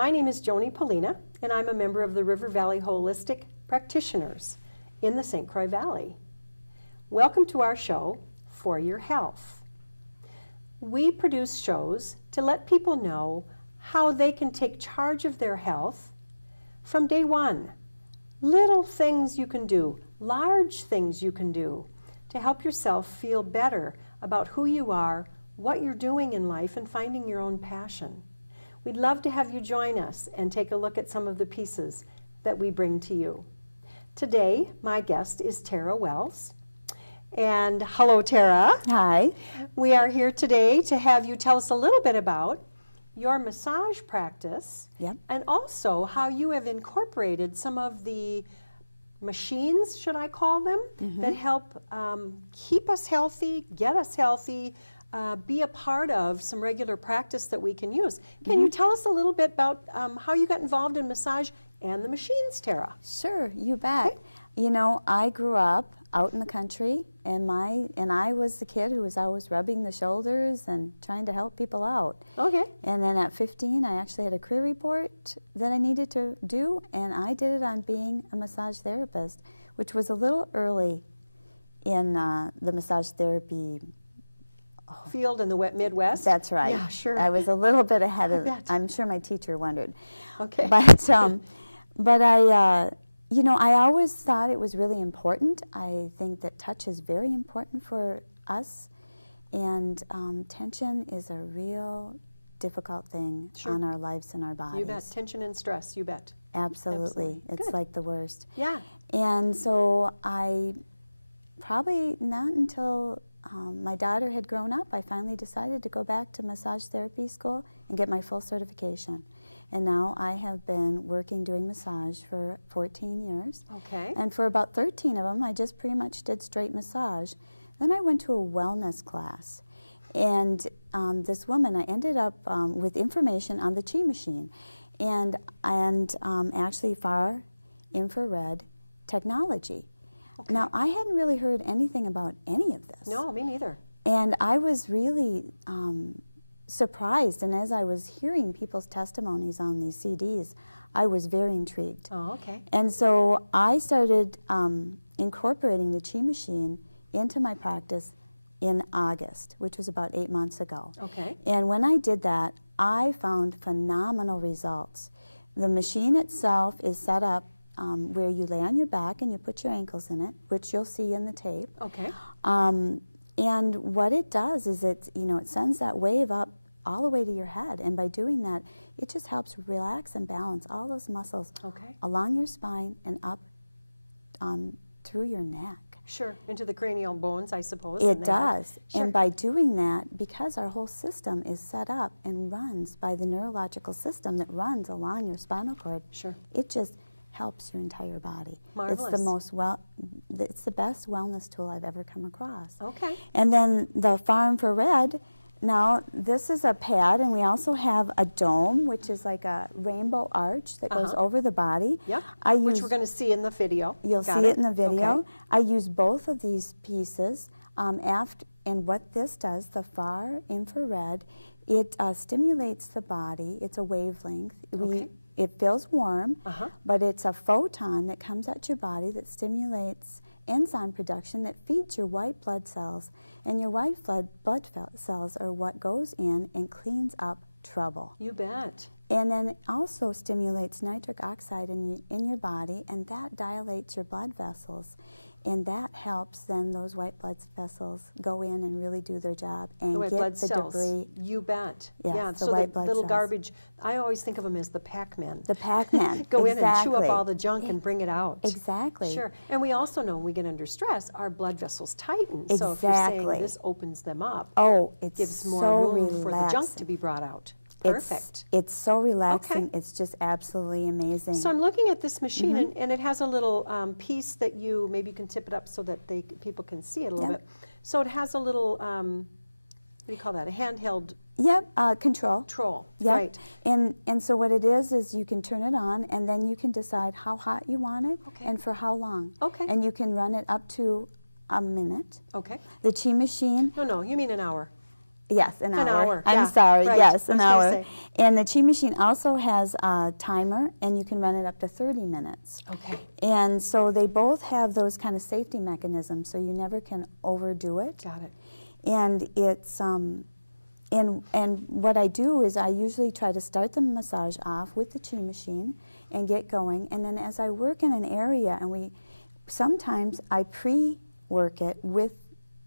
My name is Joni Polina, and I'm a member of the River Valley Holistic Practitioners in the St. Croix Valley. Welcome to our show, For Your Health. We produce shows to let people know how they can take charge of their health from day one. Little things you can do, large things you can do to help yourself feel better about who you are, what you're doing in life, and finding your own passion. We'd love to have you join us and take a look at some of the pieces that we bring to you. Today, my guest is Terra Wells. And hello, Tera. Hi. We are here today to have you tell us a little bit about your massage practice, Yep. and also how you have incorporated some of the machines, should I call them, that help keep us healthy, get us healthy, be a part of some regular practice that we can use. Can you tell us a little bit about how you got involved in massage and the machines, Tera? Sure, you bet. Okay. You know, I grew up out in the country, and I was the kid who was always rubbing the shoulders and trying to help people out. Okay. And then at 15, I actually had a career report that I needed to do, and I did it on being a massage therapist, which was a little early in the massage therapy Field in the wet Midwest? That's right. Yeah, sure. I was a little bit ahead of bet. I'm sure my teacher wondered. Okay. But I, you know, I always thought it was really important. I think that touch is very important for us, and tension is a real difficult thing on our lives and our bodies. You bet. Tension and stress, you bet. Absolutely. It's Good. like the worst. Yeah. And so I probably not until my daughter had grown up, I finally decided to go back to massage therapy school and get my full certification. And now I have been working doing massage for 14 years. Okay. And for about 13 of them, I just pretty much did straight massage. Then I went to a wellness class. And this woman, I ended up with information on the Chi machine and actually Far Infra Red technology. Okay. Now, I hadn't really heard anything about any of this. No, me neither. And I was really surprised, and as I was hearing people's testimonies on these CDs, I was very intrigued. Oh, okay. And so I started incorporating the Chi machine into my practice in August, which was about 8 months ago. Okay. And when I did that, I found phenomenal results. The machine itself is set up where you lay on your back and you put your ankles in it, which you'll see in the tape. Okay. And what it does is it sends that wave up all the way to your head, and by doing that, it just helps relax and balance all those muscles along your spine and up through your neck. Sure, into the cranial bones, I suppose. It does. Sure. And by doing that, because our whole system is set up and runs by the neurological system that runs along your spinal cord, Sure. it just helps your entire body. Marvelous. It's the best wellness tool I've ever come across. Okay. And then the Far Infra Red, now this is a pad, and we also have a dome, which is like a rainbow arch that goes over the body. Yep, which we're going to see in the video. You'll see it in the video. Okay. I use both of these pieces and what this does, the Far Infra Red, it stimulates the body. It's a wavelength. It feels warm, but it's a photon that comes at your body that stimulates enzyme production that feeds your white blood cells. And your white blood cells are what goes in and cleans up trouble. You bet. And then it also stimulates nitric oxide in your body, and that dilates your blood vessels. And that helps then those white blood vessels go in and really do their job and The white get blood the cells. debris. You bet. Yes, yeah, the so white the blood little cells. garbage, I always think of them as the Pac-Men. The Pac-Man. Go in and chew up Exactly. all the junk and bring it out. Exactly. Sure. And we also know when we get under stress, our blood vessels tighten. So if you're Exactly. saying this opens them up, Oh, it's gives more so room relaxing. for the junk to be brought out. Perfect. It's so relaxing. Okay. It's just absolutely amazing. So I'm looking at this machine, and it has a little piece that maybe you can tip it up so that people can see it a little bit. So it has a little, what do you call that, a handheld Yep, control. control. Yep. Right. And so what it is you can turn it on, and then you can decide how hot you want it Okay. and for how long. Okay. And you can run it up to a minute. Okay. The Chi machine, No, you mean an hour. Yes, an hour. An hour, I'm yeah, sorry, right. yes, I an was gonna hour. say. And the Chi machine also has a timer, and you can run it up to 30 minutes. Okay. And so they both have those kind of safety mechanisms, so you never can overdo it. Got it. And it's and what I do is I usually try to start the massage off with the Chi machine and get going. And then as I work in an area, and sometimes I pre-work it with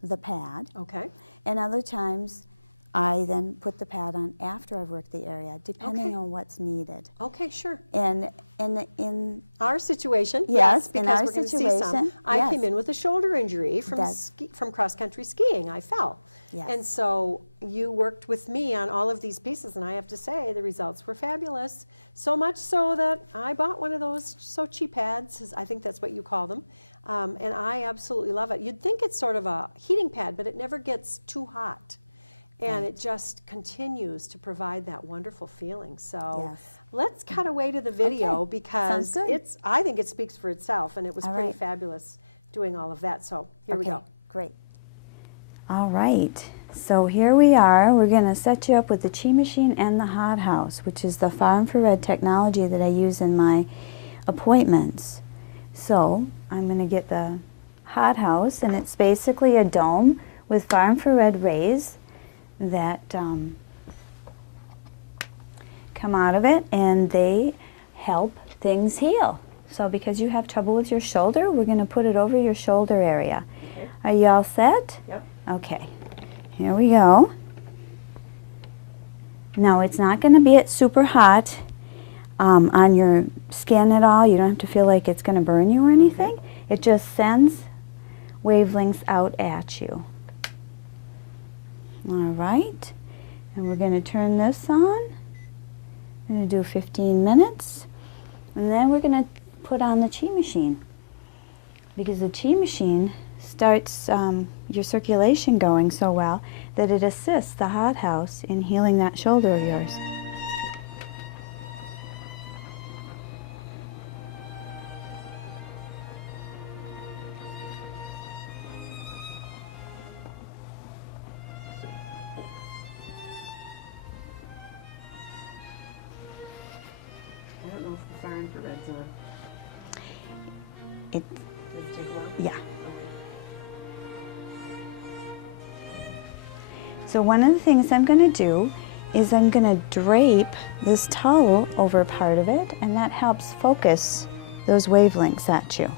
the pad. Okay. And other times I then put the pad on after I've worked the area, depending Okay. on what's needed. Okay, sure. And in Our situation, Yes, in because our we're going to see some. situation, I yes. came in with a shoulder injury from cross-country skiing. I fell. Yes. And so you worked with me on all of these pieces, and I have to say the results were fabulous. So much so that I bought one of those Sochi pads, I think that's what you call them, and I absolutely love it. You'd think it's sort of a heating pad, but it never gets too hot. And it just continues to provide that wonderful feeling. So Yes. let's cut away to the video Okay. because Sounds good. I think it speaks for itself, and it was All pretty right. fabulous doing all of that. So here we go. Great. All right, so here we are. We're going to set you up with the Chi machine and the hot house, which is the Far Infra Red technology that I use in my appointments. So I'm going to get the hot house, and it's basically a dome with Far Infra Red rays that come out of it, and they help things heal. So because you have trouble with your shoulder, we're going to put it over your shoulder area. Okay. Are you all set? Yep. Okay, here we go. Now it's not going to be at super hot on your skin at all. You don't have to feel like it's going to burn you or anything. Okay. It just sends wavelengths out at you. All right, and we're going to turn this on. We're going to do 15 minutes, and then we're going to put on the Chi machine, because the Chi machine starts your circulation going so well that it assists the hot house in healing that shoulder of yours. I don't know if the Far Infra Red's on. It, Does it take a while? yeah. Okay. So one of the things I'm going to do is I'm going to drape this towel over part of it, and that helps focus those wavelengths at you.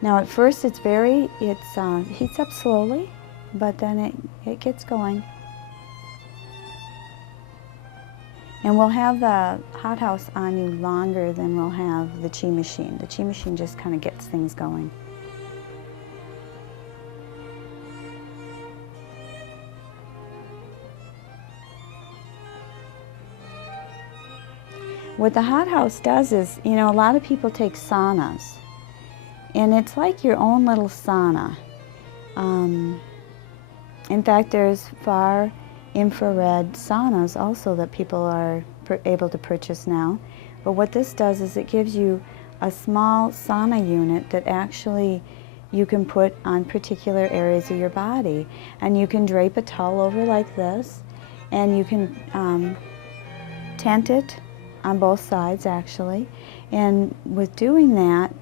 Now at first it heats up slowly, but then it gets going. And we'll have the hot house on you longer than we'll have the Chi machine. The Chi machine just kind of gets things going. What the hot house does is, a lot of people take saunas, and it's like your own little sauna. In fact, there's far infrared saunas also that people are able to purchase now. But what this does is it gives you a small sauna unit that actually you can put on particular areas of your body. And you can drape a towel over like this, and you can tent it on both sides actually. And with doing that,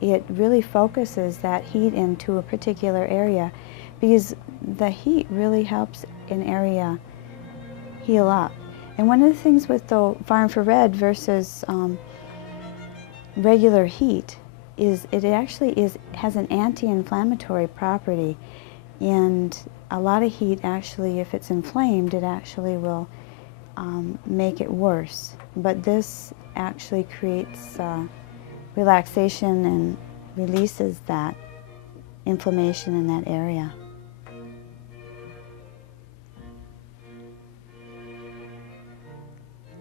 it really focuses that heat into a particular area, because the heat really helps an area heal up. And one of the things with the Far Infra Red versus regular heat is it actually has an anti-inflammatory property, and a lot of heat actually, if it's inflamed, it actually will make it worse. But this actually creates relaxation and releases that inflammation in that area.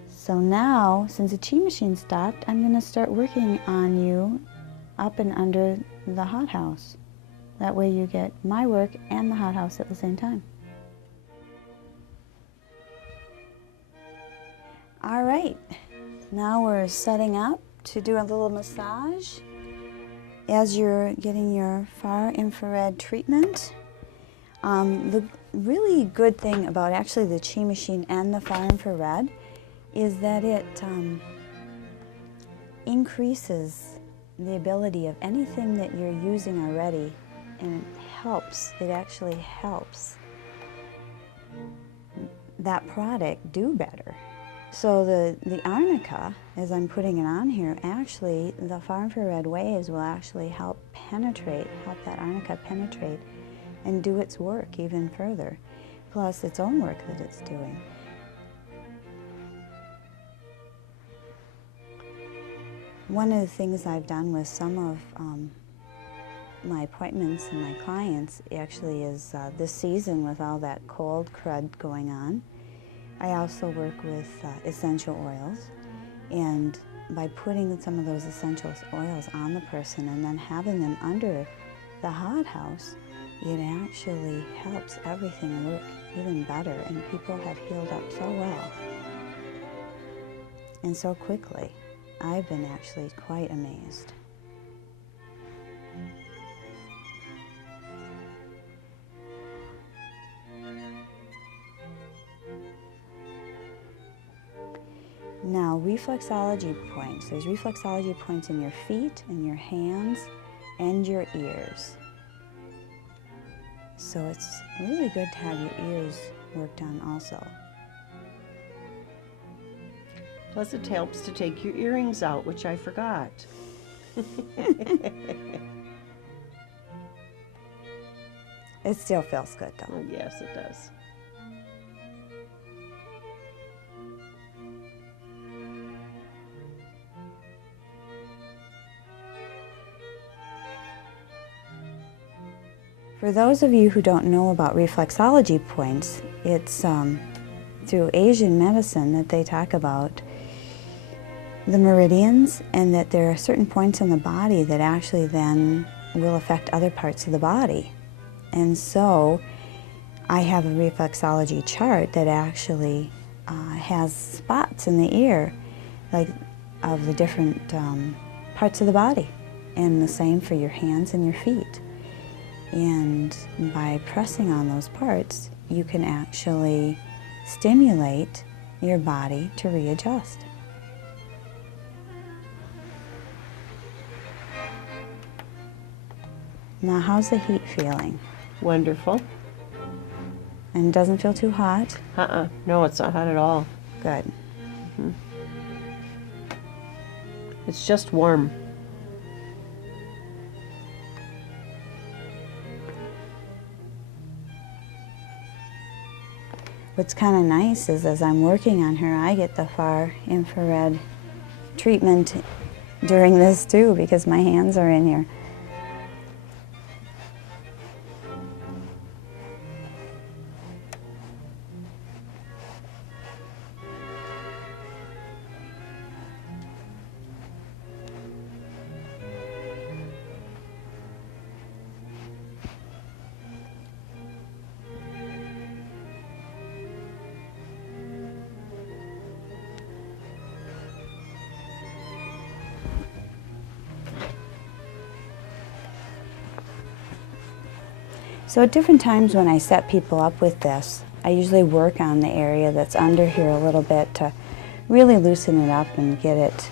So now, since the Chi machine stopped, I'm going to start working on you up and under the hot house. That way you get my work and the hot house at the same time. All right, now we're setting up to do a little massage. As you're getting your far infrared treatment, the really good thing about actually the Chi machine and the far infrared is that it increases the ability of anything that you're using already, and it actually helps that product do better. So the arnica, as I'm putting it on here, actually the far infrared waves will actually help that arnica penetrate and do its work even further, plus its own work that it's doing. One of the things I've done with some of my appointments and my clients actually is this season with all that cold crud going on, I also work with essential oils, and by putting some of those essential oils on the person and then having them under the hot house, it actually helps everything work even better, and people have healed up so well and so quickly. I've been actually quite amazed. Now, reflexology points. There's reflexology points in your feet, in your hands, and your ears. So it's really good to have your ears worked on also. Plus it helps to take your earrings out, which I forgot. It still feels good though. Oh, yes, it does. For those of you who don't know about reflexology points, it's through Asian medicine that they talk about the meridians, and that there are certain points in the body that actually then will affect other parts of the body. And so I have a reflexology chart that actually has spots in the ear, like of the different parts of the body, and the same for your hands and your feet. And by pressing on those parts, you can actually stimulate your body to readjust. Now, how's the heat feeling? Wonderful. And it doesn't feel too hot? No, it's not hot at all. Good. Mm-hmm. It's just warm. What's kind of nice is as I'm working on her, I get the far infrared treatment during this too, because my hands are in here. So at different times when I set people up with this, I usually work on the area that's under here a little bit to really loosen it up and get it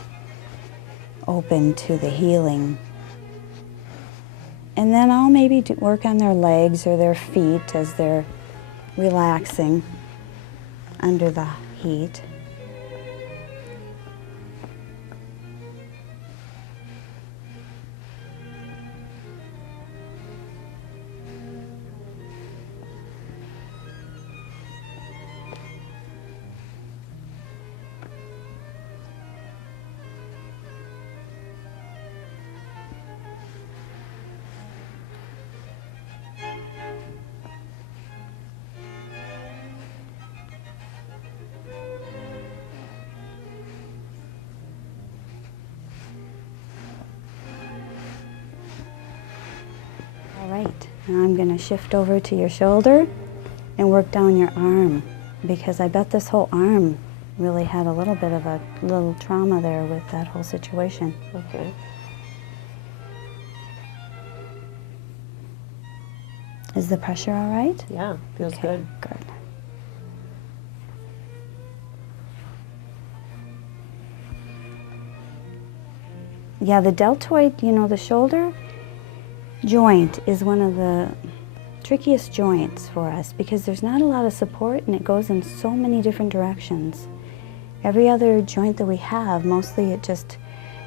open to the healing. And then I'll maybe work on their legs or their feet as they're relaxing under the heat. All right, now I'm going to shift over to your shoulder and work down your arm, because I bet this whole arm really had a little bit of a little trauma there with that whole situation. Okay. Is the pressure all right? Yeah, feels Okay, good. Good. Yeah, the deltoid, you know, the shoulder joint is one of the trickiest joints for us because there's not a lot of support and it goes in so many different directions. Every other joint that we have, mostly it just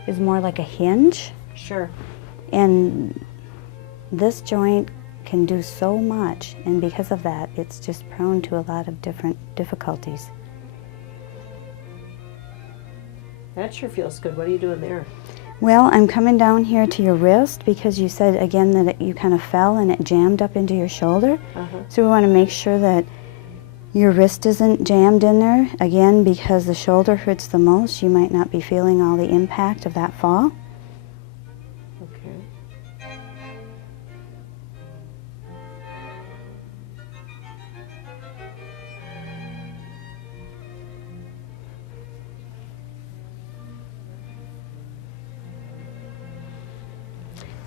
is more like a hinge, Sure. and this joint can do so much, and because of that, it's just prone to a lot of different difficulties. That sure feels good. What are you doing there? Well, I'm coming down here to your wrist because you said again that you kind of fell and it jammed up into your shoulder. So we want to make sure that your wrist isn't jammed in there. Again, because the shoulder hurts the most, you might not be feeling all the impact of that fall. Okay.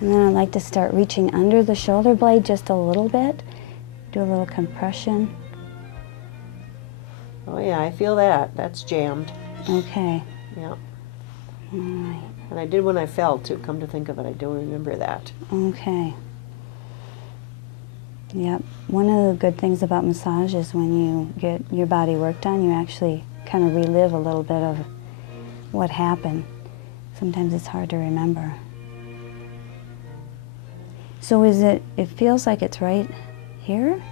And then I'd like to start reaching under the shoulder blade just a little bit. Do a little compression. Oh yeah, I feel that. That's jammed. Okay. Yeah. All right. And I did when I fell too, come to think of it. I do remember that. Okay. Yep. One of the good things about massage is when you get your body worked on, you actually kind of relive a little bit of what happened. Sometimes it's hard to remember. So it feels like it's right here?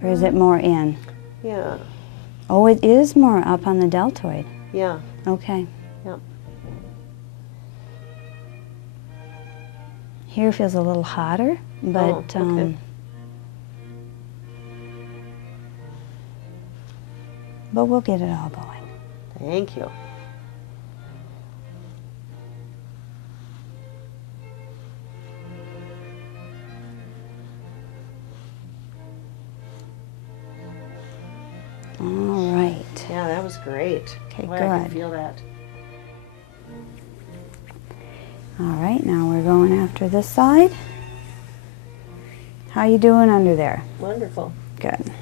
Or is it more in? Yeah. Oh, it is more up on the deltoid. Yeah. Okay. Yep. Here feels a little hotter, but okay. but we'll get it all going. Thank you. All right. Yeah, that was great. Okay, Boy, I can good. feel that. All right, now we're going after this side. How you doing under there? Wonderful. Good.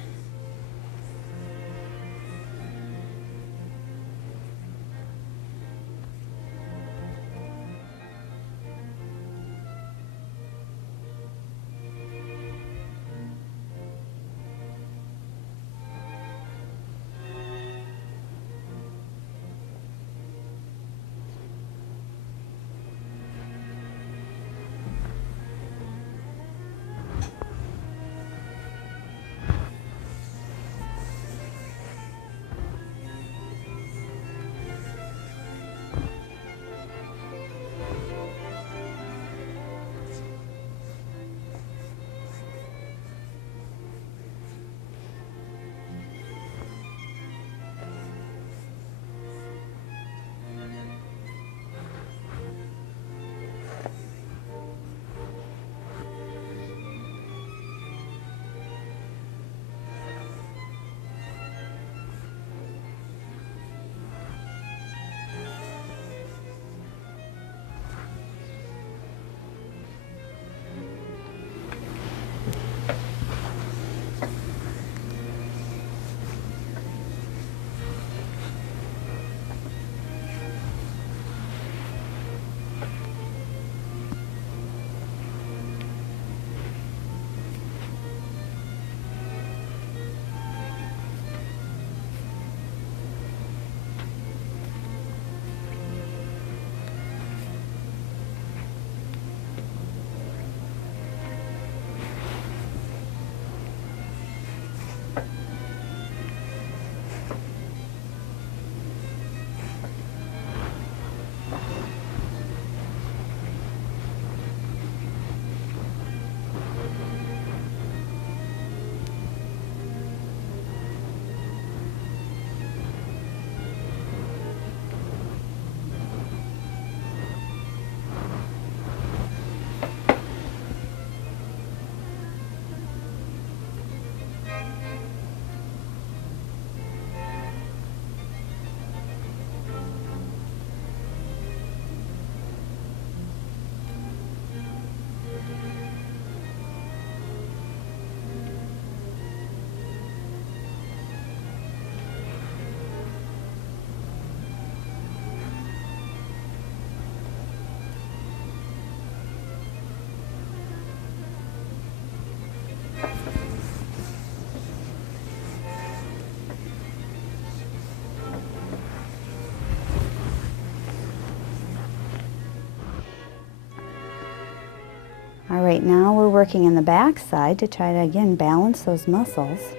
All right, now we're working in the back side to try to, again, balance those muscles.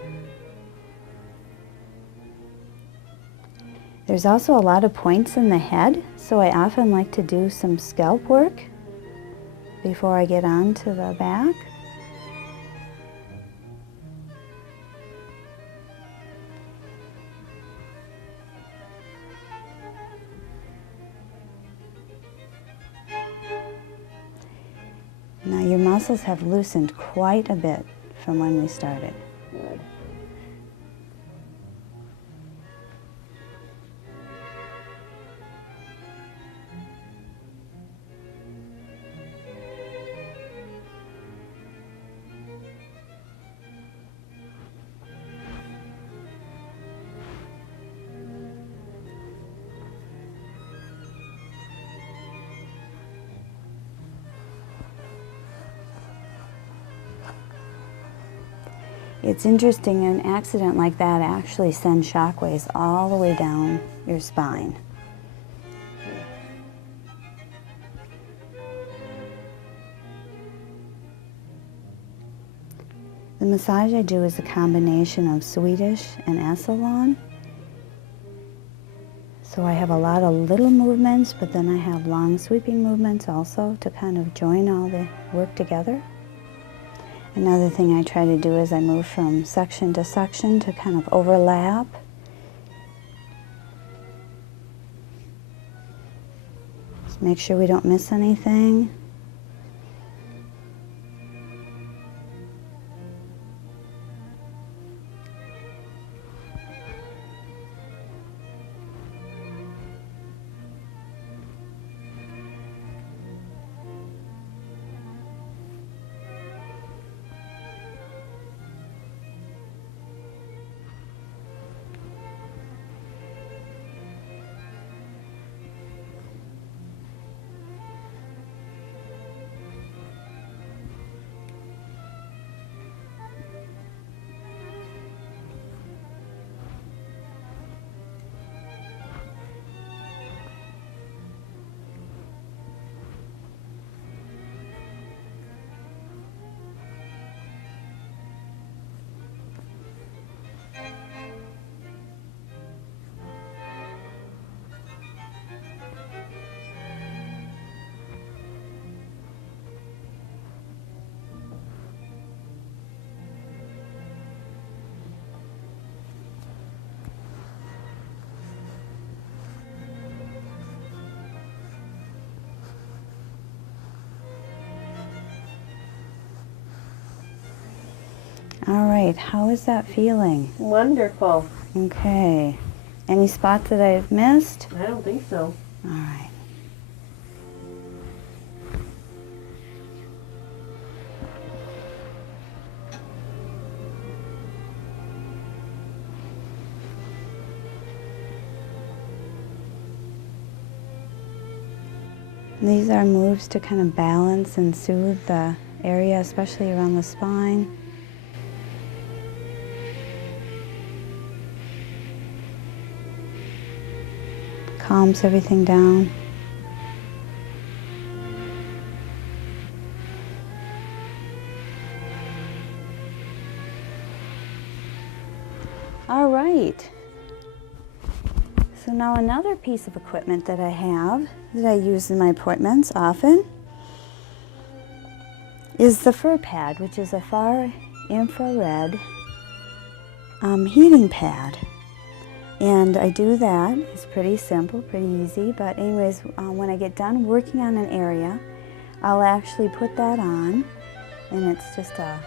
There's also a lot of points in the head, so I often like to do some scalp work before I get on to the back. Now your muscles have loosened quite a bit from when we started. Good. It's interesting, an accident like that actually sends shockwaves all the way down your spine. The massage I do is a combination of Swedish and Essalon. So I have a lot of little movements, but then I have long sweeping movements also to kind of join all the work together. Another thing I try to do is I move from section to section to kind of overlap. Just make sure we don't miss anything. All right, how is that feeling? Wonderful. Okay. Any spots that I've missed? I don't think so. All right. These are moves to kind of balance and soothe the area, especially around the spine. Calms everything down. All right. So now another piece of equipment that I have that I use in my appointments often is the fur pad, which is a Far Infra Red heating pad. And I do that. It's pretty simple, pretty easy. But anyways, when I get done working on an area, I'll actually put that on. And it's just a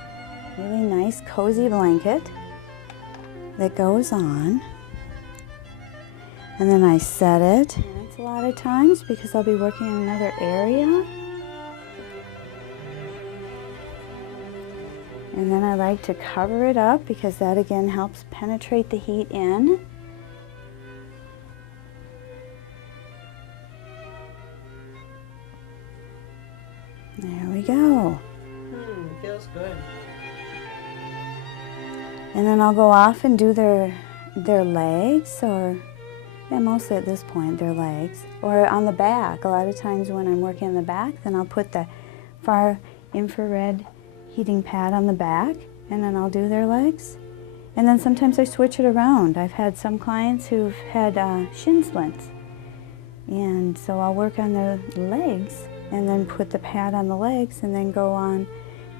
really nice, cozy blanket that goes on. And then I set it. And it's a lot of times because I'll be working in another area. And then I like to cover it up because that again helps penetrate the heat in. There we go. Feels good. And then I'll go off and do their legs, or yeah, mostly at this point their legs, or on the back. A lot of times when I'm working on the back, then I'll put the Far infrared heating pad on the back, and then I'll do their legs. And then sometimes I switch it around. I've had some clients who've had shin splints. And so I'll work on their legs and then put the pad on the legs and then go on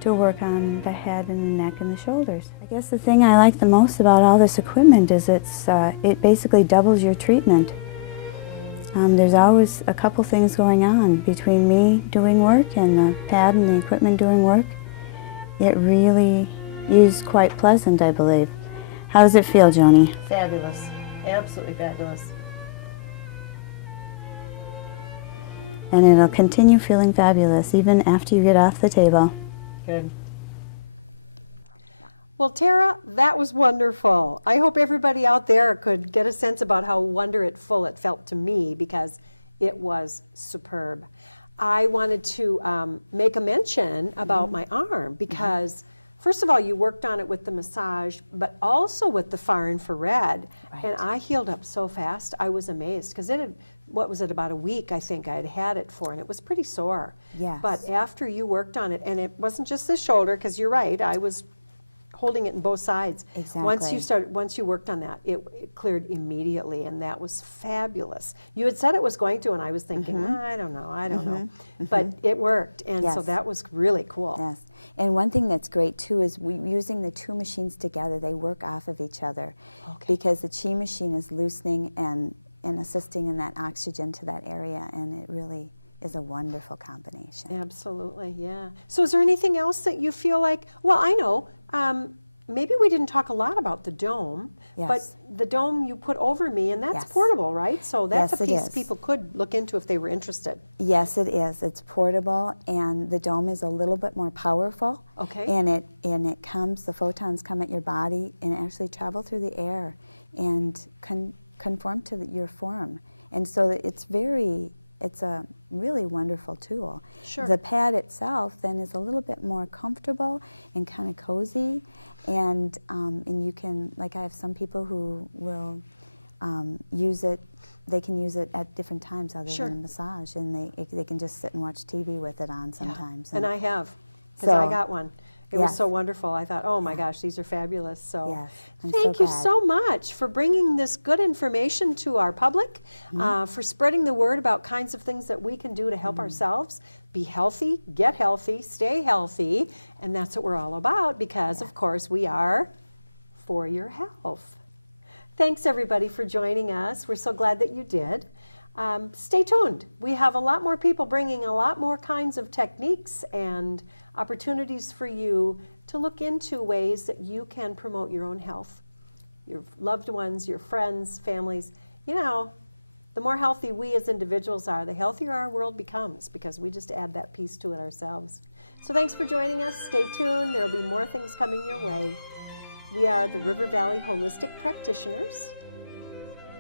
to work on the head and the neck and the shoulders. I guess the thing I like the most about all this equipment is it basically doubles your treatment. There's always a couple things going on between me doing work and the pad and the equipment doing work. It really is quite pleasant, I believe. How does it feel, Joni? Fabulous. Absolutely fabulous. And it'll continue feeling fabulous even after you get off the table. Good. Well, Tera, that was wonderful. I hope everybody out there could get a sense about how wonderful it felt to me, because it was superb. I wanted to make a mention about my arm, because first of all, you worked on it with the massage, but also with the Far Infra Red. Right. And I healed up so fast. I was amazed, because it had, what was it, about a week I think I had it for, and it was pretty sore. Yes. But after you worked on it, and it wasn't just the shoulder, because you're right, I was holding it in both sides. Exactly. Once you worked on that, it cleared immediately, and that was fabulous. You had said it was going to, and I was thinking, I don't know. But it worked, and so Yes. that was really cool. Yes. And one thing that's great too is using the two machines together, they work off of each other. Okay. Because the chi machine is loosening and assisting in that oxygen to that area, and it really is a wonderful combination. Absolutely, yeah. So is there anything else that you feel like, well, I know, maybe we didn't talk a lot about the dome, Yes. but the dome you put over me, and that's Yes. portable, right? So that's Yes, a it piece is. people could look into if they were interested. Yes, it is. It's portable, and the dome is a little bit more powerful. Okay. And it comes, the photons come at your body and actually travel through the air and conform to your form. And so it's a really wonderful tool. Sure. The pad itself then is a little bit more comfortable and kind of cozy, and you can, like I have some people who will use it. They can use it at different times other Sure. than a massage, and they can just sit and watch TV with it on Yeah. sometimes. And I have, because I got one. It was Yes. so wonderful. I thought, oh my gosh, these are fabulous. So Yes, I'm thank so you glad. so much for bringing this good information to our public, for spreading the word about kinds of things that we can do to help ourselves be healthy, get healthy, stay healthy. And that's what we're all about, because of course we are for your health. Thanks everybody for joining us. We're so glad that you did. Stay tuned. We have a lot more people bringing a lot more kinds of techniques and opportunities for you to look into ways that you can promote your own health, your loved ones, your friends, families. You know, the more healthy we as individuals are, the healthier our world becomes, because we just add that piece to it ourselves. So thanks for joining us. Stay tuned. There will be more things coming your way. We are the River Valley Holistic Practitioners.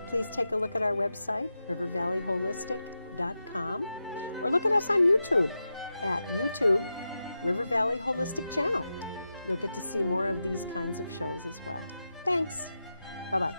Please take a look at our website, rivervalleyholistic.com, or look at us on YouTube at YouTube River Valley Holistic Channel. You'll get to see more of these kinds of shows as well. Thanks. Bye-bye.